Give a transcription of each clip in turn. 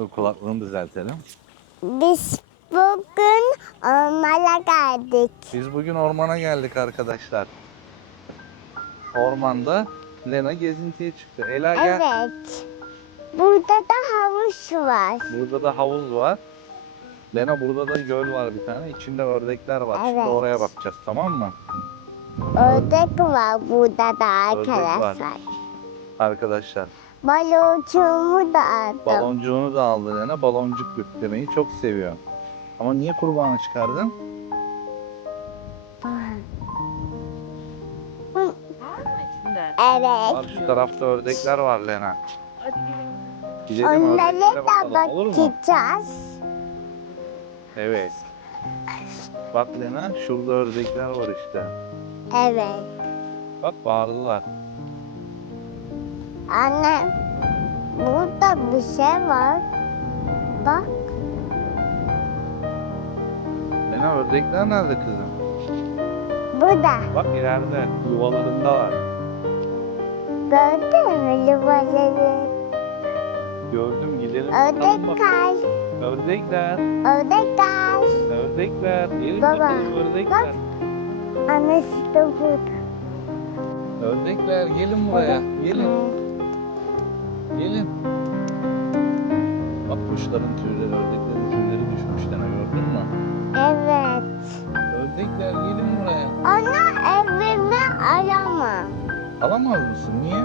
Dur kulaklığını düzeltelim. Biz bugün ormana geldik. Biz bugün ormana geldik arkadaşlar. Ormanda Lena gezintiye çıktı. Ela gel. Evet. Burada da havuz var. Burada da havuz var. Lena burada da göl var bir tane. İçinde ördekler var. Şimdi Evet. oraya bakacağız tamam mı? Ördek var burada da Ördek var. arkadaşlar. Baloncuğumu da aldım. Baloncuğunu da aldı Lena. Baloncuk yüklemeyi çok seviyor. Ama niye kurbanı çıkardın? Evet. Bak şu tarafta ördekler var Lena. Hadi gidelim. Onlara da bakalım olur mu? bakacağız. Evet. Bak Lena şurada ördekler var işte. Evet. Bak bağırdılar. Anne, burada bir şey var. Bak, Lena ördekler nerede kızım? burada. Bak ileride yuvalarındalar. Gördün mü yuvaları? Gördüm gidelim bakalım bak. Ördekler, Ördekler. ördekler. Ördekler. Gelin Baba, bakalım ördekler. Annesi de burada. Ördekler gelin buraya. Gelin. Gelin. Bak kuşların tüyleri, ördeklerin tüyleri düşmüş Lena gördün mü? Evet. Ördekler gelin buraya. Ona evimi arama. Alamaz mısın? Niye?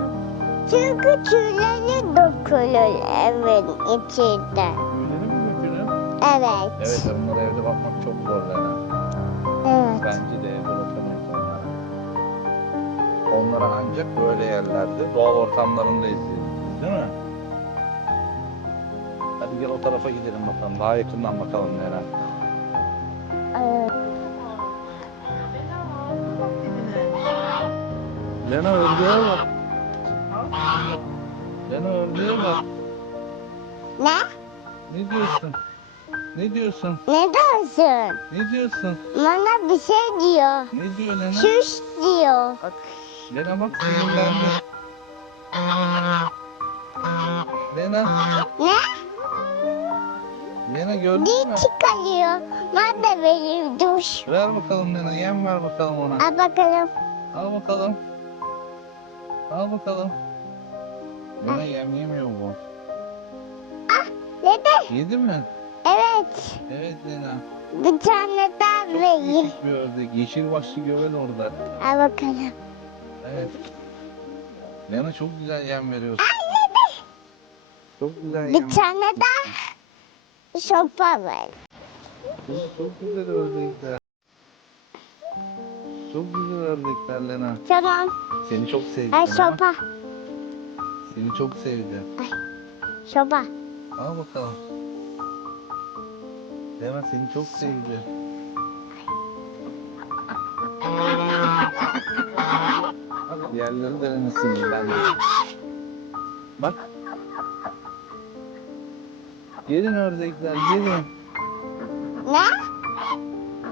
Çünkü tüyleri dökülür evin içinde. Tüyleri mi dökülür? Evet. Evet onlara evde bakmak çok zor Lena. Evet. Bence de evde bakamayız onlara. Onları ancak böyle yerlerde doğal ortamlarında izleyeceğiz. Değil mi? Hadi gel o tarafa gidelim bakalım. Daha yakından bakalım Lena. Evet. Lena ördeğe bak. Lena ördeğe bak. Ne? Ne diyorsun? Ne diyorsun? Ne diyorsun? Ne diyorsun? Bana bir şey diyor. Ne diyor Lena? Şuş diyor. Bak. Lena bak sinirlendi. Lena. Ne? Lena gördün mü? Dil çıkarıyor. Nerede benim duş? Ver bakalım Lena. Yem ver bakalım ona. Al bakalım. Al bakalım. Al bakalım. Lena yem yemiyor bu. Dede. Yedi mi? Evet. Evet Lena. Bir tane daha vereyim. Küçük bir ördek. Yeşil başlı gövel orada. Al bakalım. Evet. Lena çok güzel yem veriyorsun. Çok güzel. Bir tane daha sopa ver. Çok, çok güzel ördekler. Çok güzel ördekler Lena. Tamam. Seni çok sevdim. Ay sopa. Seni çok sevdim. Sopa. Al bakalım. Lena seni çok sevdi. Bak diğerleri denemesin ben de. Bak. Gelin ördekler gelin. Ne?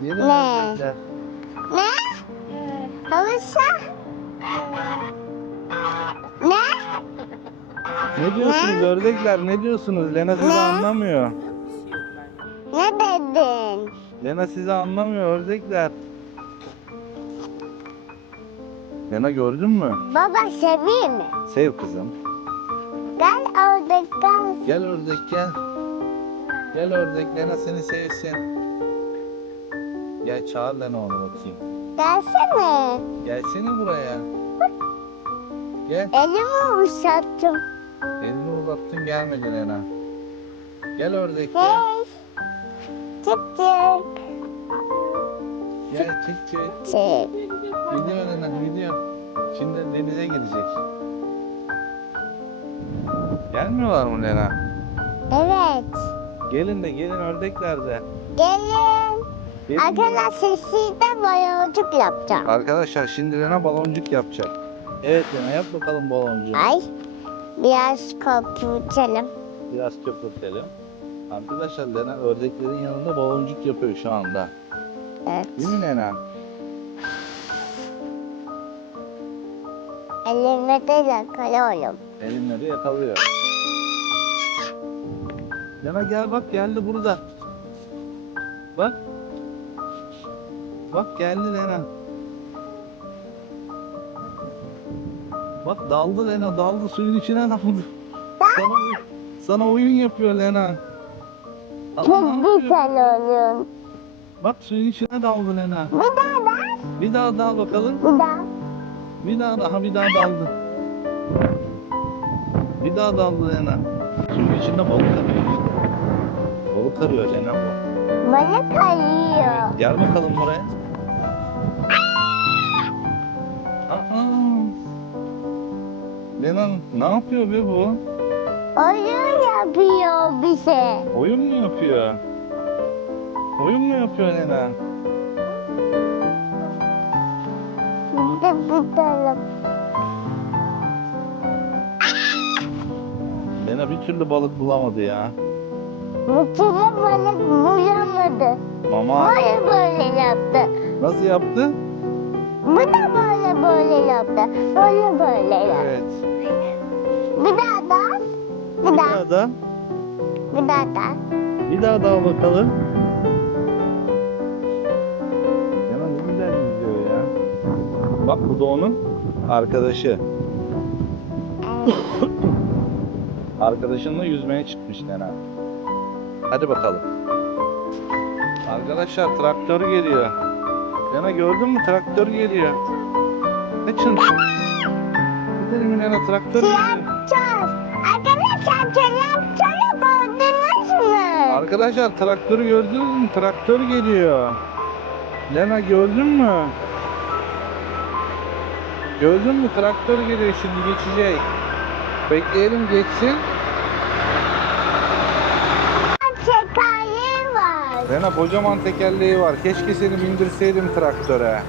Gelin Ne? ördekler. Ne? Havuza? Ne? Ne diyorsunuz ördekler ne diyorsunuz? Lena sizi Ne? anlamıyor. Ne dedin? Lena sizi anlamıyor ördekler. Lena gördün mü? Baba seveyim mi? Sev kızım. Gel orada gel. Gel ördek gel. Gel ördek Lena seni sevsin. Gel çağır Lena onu bakayım. Gelsene. Gelsene buraya. Gel. Elimi uzattım. Elini uzattın gelmedi Lena. Gel ördek gel. Hey. Çık çık. Gel çık çık. Çık. Gidiyor Lena gidiyor. Şimdi denize girecek. Gelmiyorlar mı Lena? Evet. Gelin de gelin ördekler de. Gelin. Gelin. Arkadaşlar sizde bayılcık yapacağım. Arkadaşlar şimdi Lena baloncuk yapacak. Evet Lena yap bakalım baloncuğu. Ay. Biraz kapatalım. Biraz köpürtelim. Arkadaşlar Lena ördeklerin yanında baloncuk yapıyor şu anda. Evet. Değil mi Lena? Elime de yakalıyorum. Elinleri yakalıyor. Lena gel bak geldi burada. Bak. Bak geldi Lena. Bak daldı Lena daldı suyun içine daldı. Sana, sana oyun yapıyor Lena. Aa, Çok ne yapıyor? güzel oyun. Bak suyun içine daldı Lena. Bir daha da. Bir daha dal bakalım. Bir daha. Bir daha daha bir daha daldı. Bir daha daldı Lena. Suyun içinde balık arıyor işte. Balık arıyor Lena bu. Bana kayıyor. Gel bakalım buraya. Aa. Lena ne yapıyor be bu? Oyun yapıyor bize. Oyun mu yapıyor? Oyun mu yapıyor Lena? Şimdi tutalım. Lena bir türlü balık bulamadı ya. Kere balık bulamadı. Mama Böyle böyle yaptı. nasıl yaptı? Bu da böyle böyle yaptı. Böyle böyle yaptı. Evet. Bir daha da. Bir Bir daha. daha da. Bir daha da. Bir daha daha bakalım. Lena ne güzel yüzüyor ya. Bak bu da onun arkadaşı. Arkadaşınla yüzmeye çıkmış Lena. Hadi bakalım. Arkadaşlar traktör geliyor. Lena gördün mü traktör geliyor. Kaçın. Gidelim Lena traktör geliyor. Yapacağız. Arkadaşlar traktörü gördünüz mü? Arkadaşlar traktörü gördünüz mü? Traktör geliyor. Lena gördün mü? Gördün mü? Traktör geliyor şimdi geçecek. Bekleyelim geçsin. Tekerleği var. Lena kocaman tekerleği var. Keşke seni bindirseydim traktöre.